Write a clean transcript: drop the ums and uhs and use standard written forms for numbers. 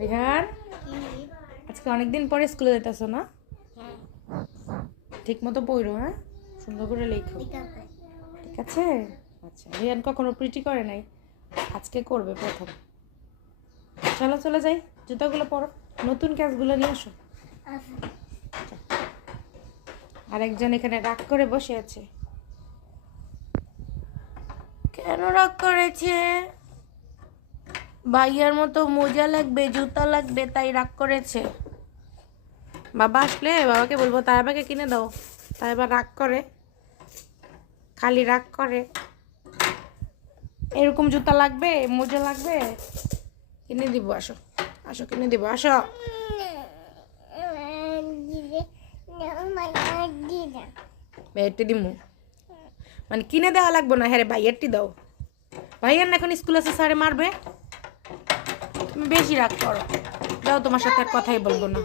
রিহান আজকে অনেকদিন পরে স্কুলে যেতেছো না? ঠিক মতো পড়ো, হ্যাঁ, সুন্দর করে লেখো, ঠিক আছে? আচ্ছা, রিহান কখনো প্রিটি করে নাই, আজকে করবে প্রথম। চলো চলে যাই, জুতাগুলো পরো, নতুন ক্যাচগুলো নিয়ে আসো। আরেকজন এখানে রাগ করে বসে আছে। কেন রাগ করেছে? ভাইয়ার মতো মোজা লাগবে, জুতা লাগবে, তাই রাগ করেছে। বাবা আসলে বাবাকে বলবো তাইবাকে কিনে দাও, তাইবা রাগ করে, খালি রাগ করে। এরকম জুতা লাগবে, মোজা লাগবে, কিনে দিব, আসো আসো কিনে দিব, আসো। ভাইয়ারটি দিমু মানে কিনে দেওয়া লাগবো না, হ্যাঁ রে, ভাইয়ারটি দাও। ভাইয়ার না এখন স্কুল আছে, স্যারে মারবে। তুমি বেশি রাগ করো, যাও, তোমার সাথে আর কথাই বলবো না।